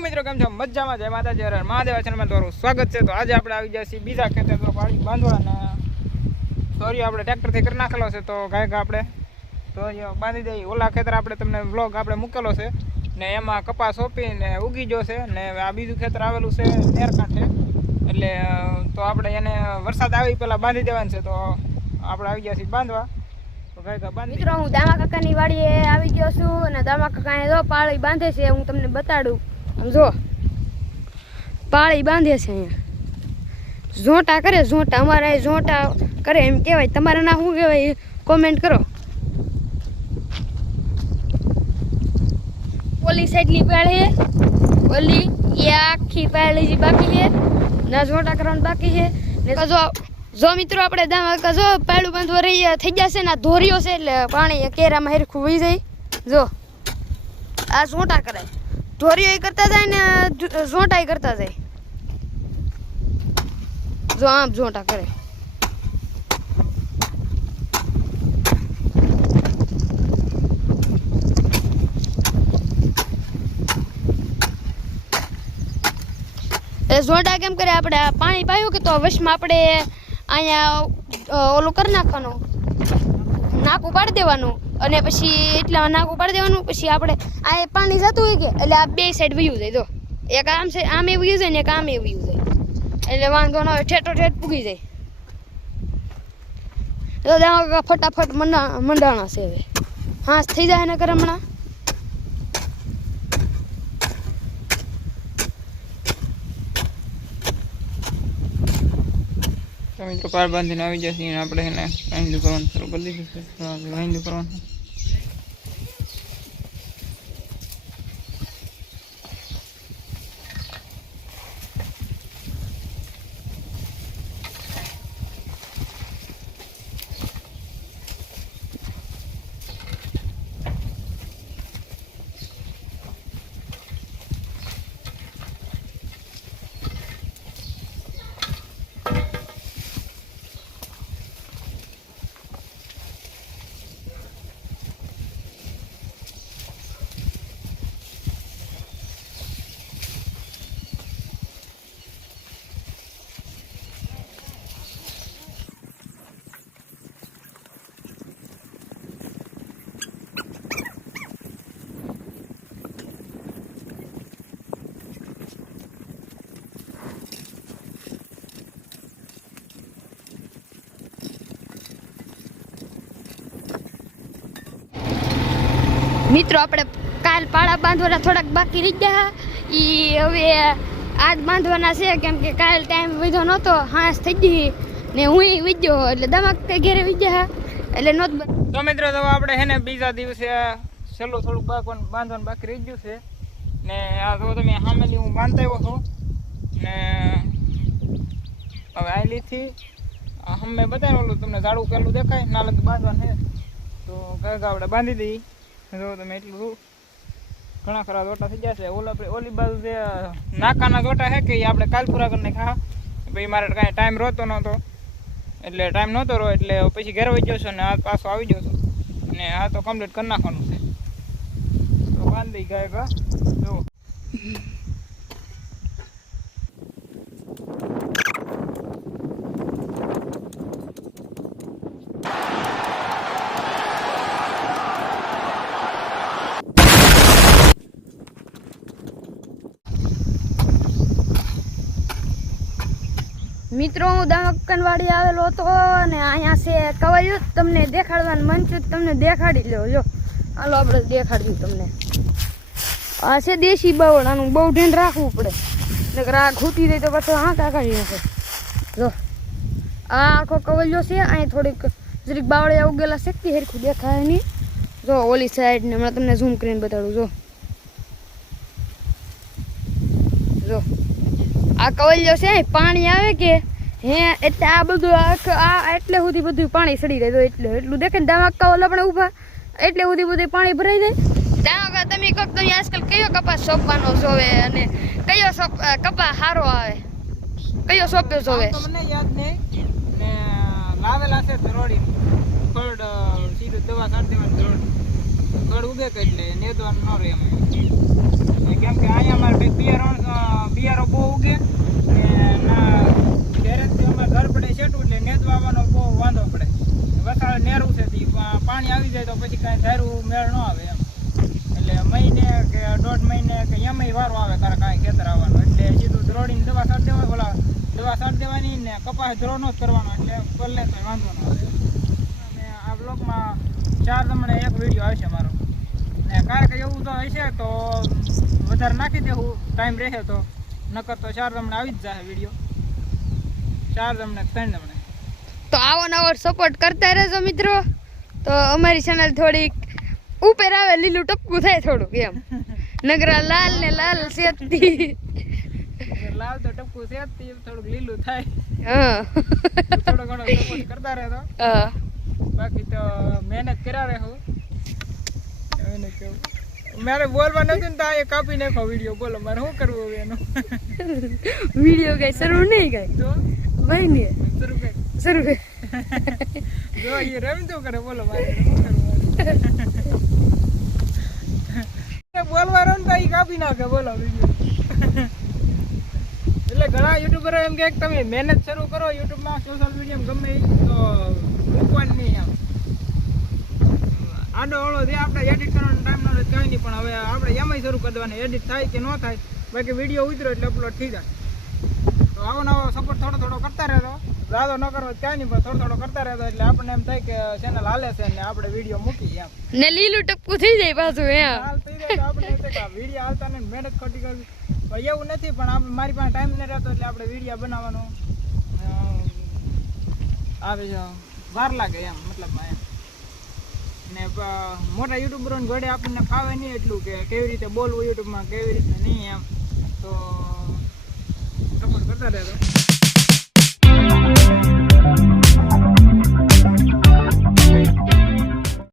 મિત્રો કેમ છો? મજામાં. જય માતાજી, હર હર મહાદેવ. ચેનલમાં તમારું સ્વાગત છે. તો આજે આપણે આવી ગયા છીએ બીજા ખેતર તો પાણી બાંધવા અને સોરી આપણે ટ્રેક્ટરથી કરી નાખેલો છે. તો ગાય આપણે તો બાંધી દઈએ. ઓલા ખેતર આપણે તમને વ્લોગ આપણે મૂકેલો છે ને એમાં કપાસ સોંપીને ઉગી ગયો છે ને આ બીજું ખેતર આવેલું છે નેરકાંઠે. એટલે તો આપણે એને વરસાદ આવી પહેલાં બાંધી દેવાનું છે. તો આપણે આવી ગયા છીએ બાંધવા. મિત્રો હું દામા કાકાની વાડીએ આવી ગયો છું અને દામા કાકાને જો પાળી બાંધે છે. હું તમને બતાડું. આમ જો પાળી બાંધે છે અહીંયા. ઝોંટા કરે, ઝોંટા અમારા ઝોંટા કરે એમ કહેવાય. તમારા ના શું કહેવાય કોમેન્ટ કરો. ઓલી સાઈડની પાળી છે, ઓલી એ આખી પાળી જે બાકી છે ના ઝોંટા કરવાનું બાકી છે ને જો મિત્રો આપણે દામા જો પાળું બાંધવા રહી થઈ જશે ને ધોરીઓ છે એટલે પાણી કેરામાં હેરખું વહી જાય. જો આ ઝોંટા કરાય, ધોરીઓ કરતા જાય ને ઝોંટા કરતા જાય. જો આમ ઝોંટા કરે. ઝોંટા કેમ કરે? આપણે પાણી પાયું કે તો વશમાં આપણે અહીંયા ઓલું કરી નાખવાનું, નાકું પાડી દેવાનું અને પછી એટલા નાકું પાડી દેવાનું. પછી આપણે આ પાણી જતું હોય કે એટલે આ બે સાઈડ વયું જાય. જો એક આમ છે, આમે વયું જાય ને એક આમે વયું જાય એટલે વાંધો ન હોય, ઠેઠો ઠેઠ પૂગી જાય. તો ફટાફટ મંડાણા છે. હવે હા થઈ જાય ને કરે હમણાં. મિત્રો પાર બાંધીને આવી જશે અને આપણે એને વાંધું કરવાનું શરૂ કરી દીધું છે. વાંધું કરવાનું મિત્રો આપણે કાલ પાળા બાંધવાના થોડાક બાકી રહી ગયા. એ હવે આજ બાંધવાના છે કેમ કે કાલ ટાઈમ વધ્યો નહોતો, હાંસ થઈ ગઈ ને હું વીજ્યો એટલે દમક ઘેરે વીજ્યા એટલે નહોત. તો મિત્રો તો આપણે હે ને બીજા દિવસે છેલ્લું થોડુંક બાંધવાનું બાકી રહી ગયું છે ને આ તો તમે સામેલી હું બાંધતા આવ્યો છું ને હવે આઈલીથી અમે બતાવેલું તમને ઝાડું પેલું દેખાય ના લગી બાંધવાનું છે. તો કઈ આપણે બાંધી દઈએ. જો તમે એટલું ઘણા ખરા જોટા થઈ જશે. ઓલી બાજુ જે નાકાના જોટા છે કે એ આપણે કાલ પૂરા કરી નાખ્યા. ભાઈ મારે કાંઈ ટાઈમ રહેતો નહોતો એટલે ટાઈમ નહોતો રહ્યો એટલે પછી ઘરે વહી ગયો છું ને આ પાછો આવી ગયો છું ને આ તો કમ્પ્લીટ કરી નાખવાનું છે. તો બાંધી ગયા જો મિત્રો હું દામકનવાડી આવેલો હતો અને અહીંયા છે કવાયું. તમને દેખાડવાનું મન છે તમને દેખાડી લો. જો હાલો આપણે દેખાડ્યું તમને. આ છે દેશી બાવળ. આનું બહુ ધ્યાન રાખવું પડે નકર આ ઘૂટી દે તો પાછો હાંકા કાઢી નાખે. જો આ આખો કવલિયો છે. અહીંયા થોડીક જરીક બાવળિયા ઉગેલા શક્તિ હરખું દેખાય નહીં. જો ઓલી સાઈડ ને હમણાં તમને ઝૂમ કરીને બતાડું. જો આ કવલિયો છે, પાણી આવે કે હે એટલે આ બધું આ એટલે સુધી બધું પાણી સડી રહે. તો એટલું દેખે ને દામકા ઓલા પણ ઊભા એટલે સુધી બધું પાણી ભરાઈ જાય. દામકા તમે કહો તમે આજકાલ કયો કપાસ સોંપવાનો જોવે અને કયો કપાસ સારો આવે, કયો સોંપ્યો જોવે? મને યાદ નહીં ને લાવેલા છે ધરોડી ફળ સીધું દવા કાઢી દેવાની ધરોડી થોડું ઉગે કે એટલે નેદવાનું ન રહે એમાં. કેમ કે અહીંયા અમારે બિયારો બહુ ઉગે ને ઘરેથી અમારે ઘર પડે છેટું એટલે નેદવા આવવાનો બહુ વાંધો પડે. વસાળે નેરું છે પાણી આવી જાય તો પછી કાંઈ ધારું મેળ ન આવે એમ. એટલે મહિને કે 1.5 મહિને કે એમાંય વારો આવે તારે કાંઈ ખેતર આવવાનો એટલે સીધું ધ્રોડીને દવા છાંટી દેવાય. દવા છાંટી દેવાની ને કપાસ ધ્રોનો જ કરવાનો એટલે પલ્લે તો વાંધો ન આવે. અને આ બ્લોગમાં 4 તમને એક વિડીયો આવશે મારો ને કાંઈક એવું તો હશે તો વધારે નાખી દેવું ટાઈમ રહે તો, નકર તો 4 તમને આવી જ જાય વિડીયો. 4 તમને 3 તમને તો આવો નવો સપોર્ટ કરતા રહેજો મિત્રો. તો અમારી ચેનલ થોડીક ઉપર આવે, લીલું ટપકું થાય થોડુંક એમ. નગરા લાલ ને લાલ સેતી. લાલ તો ટપકું છે જ, થોડુંક લીલું થાય. હા થોડો ઘણો સપોર્ટ કરતા રહેતો. હા બાકી તો મહેનત કર્યા રહું. એને કેવું મારે બોલવા નથી ને તો આ કાપી નાખો વિડીયો. બોલો મારે શું કરવું હવે એનું? વિડીયો કઈ શરૂ નહીં કઈ તો ભાઈ ને શરૂ કર. શરૂ કર. જો એ રમતું કરે. બોલો મારે શું કરવું? બોલવાનો ને તો એ કાપી નાખે. બોલો વિડીયો. એટલે ઘણા યુટ્યુબરો એમ કે તમે મહેનત શરૂ કરો યુટ્યુબમાં, સોશિયલ મીડિયામાં ગમે એ તો મૂકવાનું નહીં એમ. આડો ઓળો જે આપણે એડિટ કરવાનો ટાઈમ ન રહે કંઈ નહીં, પણ હવે આપણે એમાંય શરૂ કરી દેવાનું. એડિટ થાય કે ન થાય, બાકી વિડીયો ઉતરો એટલે અપલોડ થઈ જાય. તો આવો નવો સપોર્ટ થોડો થોડો કરતા રહેતો. દાદો ન કરવો કાંઈ નહીં, પણ થોડો થોડો કરતા રહેતો એટલે આપણને એમ થાય કે ચેનલ હાલે છે ને આપણે વિડીયો મૂકી એમ. ને લીલું ટપકું થઈ જાય પાછું એમ. હાલ થઈ જાય તો આપણે એમ થાય કે આ વિડીયો હાલતા ને મહેનત ખોટી કરવી. પણ એવું નથી, પણ આપણે મારી પાસે ટાઈમ નહીં રહેતો એટલે આપણે વિડીયો બનાવવાનો આવે છે વાર લાગે એમ, મતલબમાં એમ. ને મોટા યુટ્યુબરોને જોડે આપણને ફાવે નહીં એટલું કે કેવી રીતે બોલવું યુટ્યુબમાં, કેવી રીતે નહીં એમ. તો સપોર્ટ કરતા રહેતો.